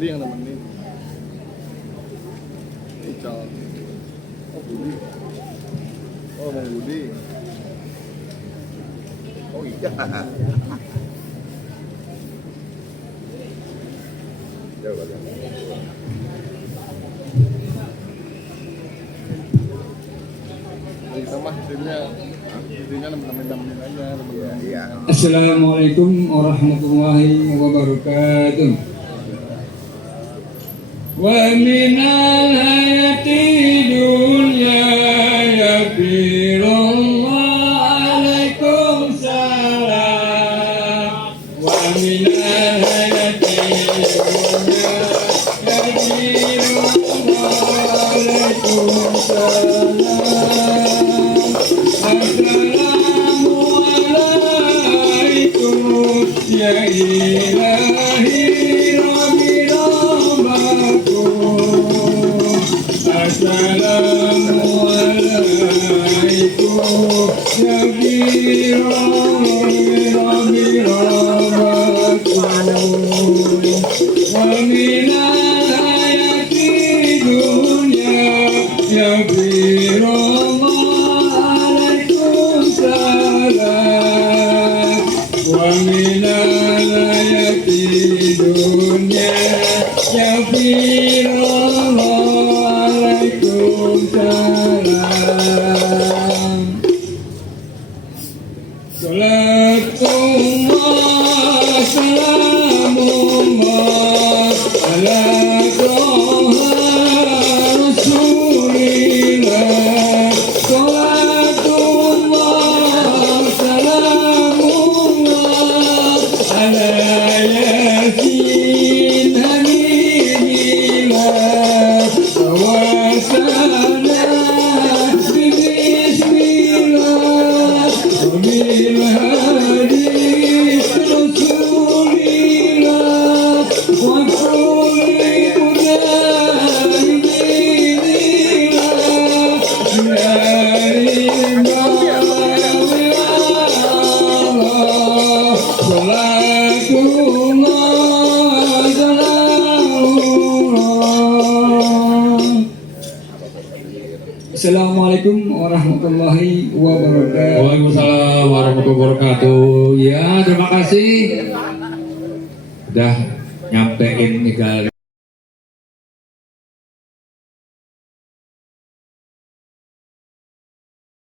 mandi yang nemenin. Ical. Oh Budi. Oh Bang Budi. Oh iya. Jauh banget. Kita mah intinya nemenin aja. Iya. Assalamualaikum warahmatullahi wabarakatuh. Wa minal hayati dunya alaikum salam. Wa minal hayati dunya alaikum salam. Assalamualaikum ya ilahi rabbi rabbakum. Assalamualaikum ya ilahi rabbi rabbakum. Wa minal hayati dunya ya wa minal hayati dunya alaikum salam. Salatullah salamullah ala toha rasulillah. Salatullah salamullah ala yasin hamidillah. Tawassalna bismillah bilhadi rasulillah wa kulli mujahidillah dari Allah salatullah salamullah. Assalamualaikum warahmatullahi wabarakatuh. Waalaikumsalam warahmatullahi wabarakatuh. Ya, terima kasih. Udah nyampein tinggal